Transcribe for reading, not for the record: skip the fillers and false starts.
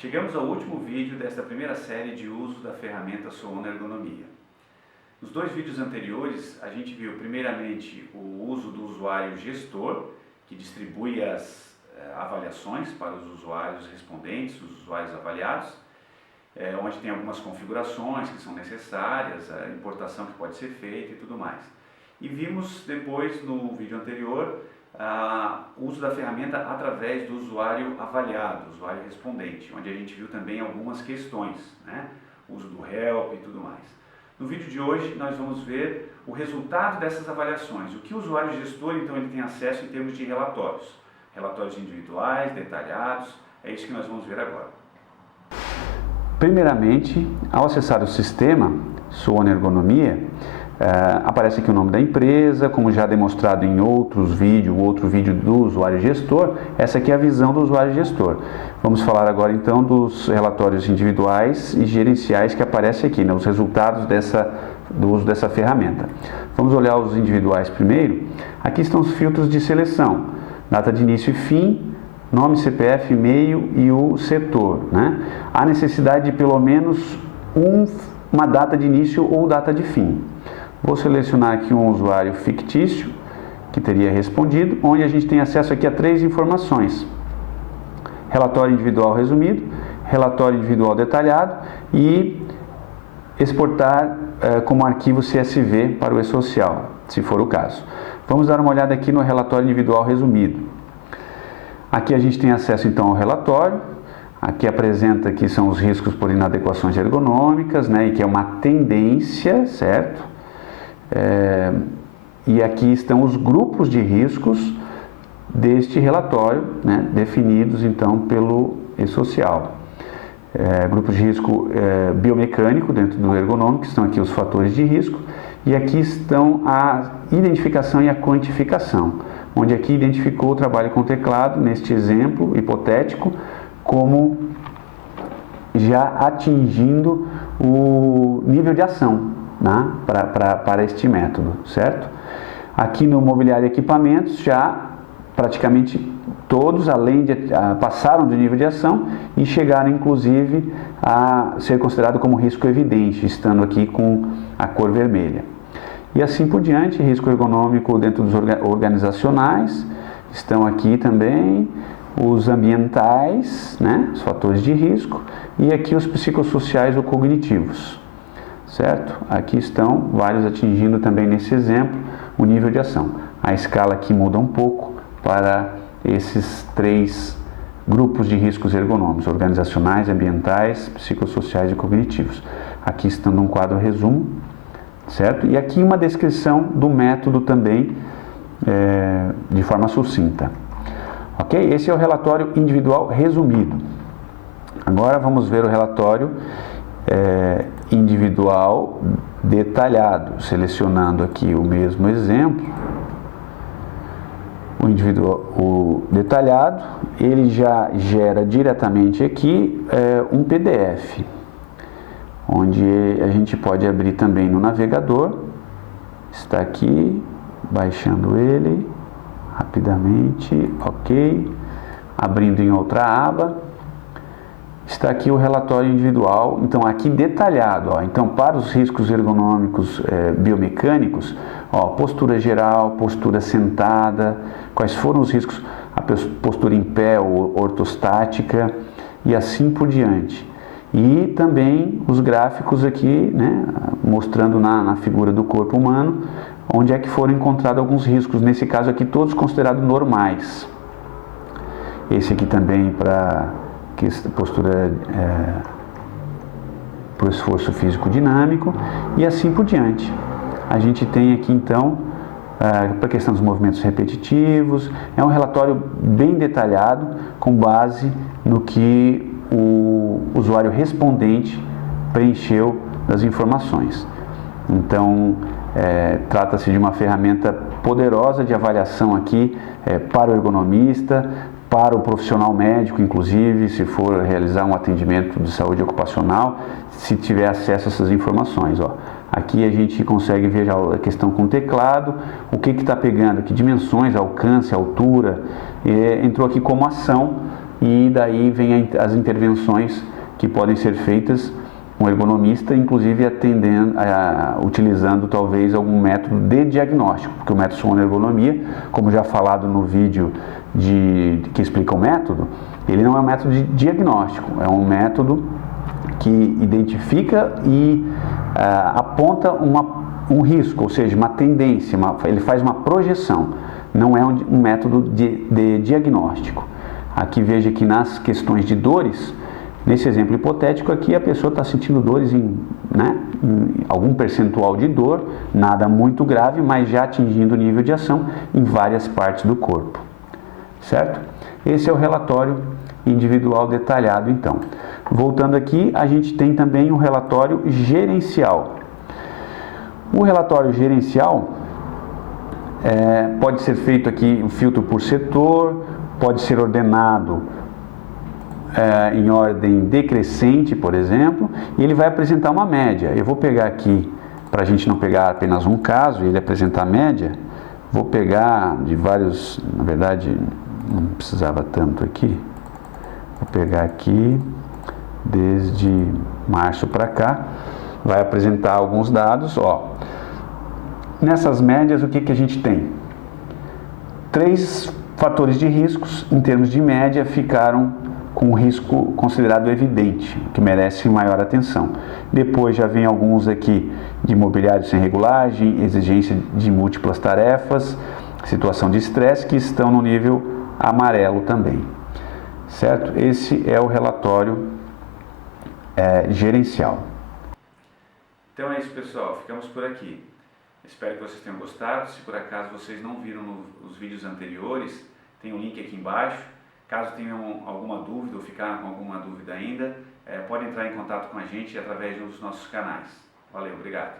Chegamos ao último vídeo desta primeira série de uso da ferramenta Soona Ergonomia. Nos dois vídeos anteriores, a gente viu primeiramente o uso do usuário gestor, que distribui as avaliações para os usuários respondentes, os usuários avaliados, onde tem algumas configurações que são necessárias, a importação que pode ser feita e tudo mais. E vimos depois, no vídeo anterior, o uso da ferramenta através do usuário avaliado, usuário respondente, onde a gente viu também algumas questões, né? O uso do help e tudo mais. No vídeo de hoje nós vamos ver o resultado dessas avaliações, o que o usuário gestor então ele tem acesso em termos de relatórios, relatórios individuais, detalhados, é isso que nós vamos ver agora. Primeiramente, ao acessar o sistema Soona Ergonomia, aparece aqui o nome da empresa, como já demonstrado em outro vídeo do usuário gestor. Essa aqui é a visão do usuário gestor. Vamos falar agora então dos relatórios individuais e gerenciais que aparecem aqui, né, os resultados do uso dessa ferramenta. Vamos olhar os individuais primeiro. Aqui estão os filtros de seleção, data de início e fim, nome, CPF, e-mail e o setor, né? Há necessidade de pelo menos uma data de início ou data de fim. Vou selecionar aqui um usuário fictício que teria respondido, onde a gente tem acesso aqui a 3 informações: relatório individual resumido, relatório individual detalhado e exportar como arquivo CSV para o e-social, se for o caso. Vamos dar uma olhada aqui no relatório individual resumido. Aqui a gente tem acesso então ao relatório. Aqui apresenta que são os riscos por inadequações ergonômicas, né, e que é uma tendência, certo? E aqui estão os grupos de riscos deste relatório, né, definidos então pelo e-social. Grupos de risco biomecânico dentro do ergonômico, estão aqui os fatores de risco, e aqui estão a identificação e a quantificação, onde aqui identificou o trabalho com teclado, neste exemplo hipotético, como já atingindo o nível de ação, né, para este método, certo? Aqui no mobiliário e equipamentos, já praticamente todos, passaram do nível de ação e chegaram inclusive a ser considerado como risco evidente, estando aqui com a cor vermelha. E assim por diante, risco ergonômico dentro dos organizacionais, estão aqui também os ambientais, né, os fatores de risco, e aqui os psicossociais ou cognitivos, certo? Aqui estão vários atingindo também nesse exemplo o nível de ação. A escala aqui muda um pouco para esses 3 grupos de riscos ergonômicos: organizacionais, ambientais, psicossociais e cognitivos. Aqui está um quadro resumo, certo? E aqui uma descrição do método também de forma sucinta. Ok? Esse é o relatório individual resumido. Agora vamos ver o relatório individual detalhado, selecionando aqui o mesmo exemplo. O detalhado, ele já gera diretamente aqui um PDF, onde a gente pode abrir também no navegador. Está aqui, baixando ele rapidamente, ok, abrindo em outra aba. Está aqui o relatório individual, então aqui detalhado, ó. Então para os riscos ergonômicos biomecânicos, ó, postura geral, postura sentada, quais foram os riscos, a postura em pé ou ortostática e assim por diante. E também os gráficos aqui, né, mostrando na figura do corpo humano, onde é que foram encontrados alguns riscos, nesse caso aqui todos considerados normais. Esse aqui também para postura para o esforço físico dinâmico e assim por diante. A gente tem aqui então para a questão dos movimentos repetitivos. É um relatório bem detalhado com base no que o usuário respondente preencheu das informações. Então trata-se de uma ferramenta poderosa de avaliação aqui para o ergonomista, para o profissional médico, inclusive, se for realizar um atendimento de saúde ocupacional, se tiver acesso a essas informações. Ó. Aqui a gente consegue ver já a questão com teclado, o que está pegando, que dimensões, alcance, altura, entrou aqui como ação e daí vem as intervenções que podem ser feitas com o ergonomista, inclusive utilizando talvez algum método de diagnóstico, porque o método sono-ergonomia, como já falado no vídeo que explica o método, ele não é um método de diagnóstico, é um método que identifica e aponta um risco, ou seja, uma tendência, ele faz uma projeção, não é um método de diagnóstico. Aqui veja que nas questões de dores, nesse exemplo hipotético aqui, a pessoa está sentindo dores em algum percentual de dor, nada muito grave, mas já atingindo o nível de ação em várias partes do corpo, certo? Esse é o relatório individual detalhado, então. Voltando aqui, a gente tem também um relatório gerencial. O relatório gerencial pode ser feito aqui, um filtro por setor, pode ser ordenado em ordem decrescente, por exemplo, e ele vai apresentar uma média. Eu vou pegar aqui, para a gente não pegar apenas um caso e ele apresentar a média, vou pegar de vários, na verdade, não precisava tanto aqui, vou pegar aqui, desde março para cá, vai apresentar alguns dados, ó. Nessas médias, o que a gente tem? 3 fatores de riscos, em termos de média, ficaram com um risco considerado evidente, que merece maior atenção. Depois já vem alguns aqui de imobiliário sem regulagem, exigência de múltiplas tarefas, situação de estresse, que estão no nível amarelo também, certo? Esse é o relatório gerencial. Então é isso, pessoal, ficamos por aqui. Espero que vocês tenham gostado. Se por acaso vocês não viram os vídeos anteriores, tem um link aqui embaixo. Caso tenham alguma dúvida ou ficar com alguma dúvida ainda, podem entrar em contato com a gente através dos nossos canais. Valeu, obrigado.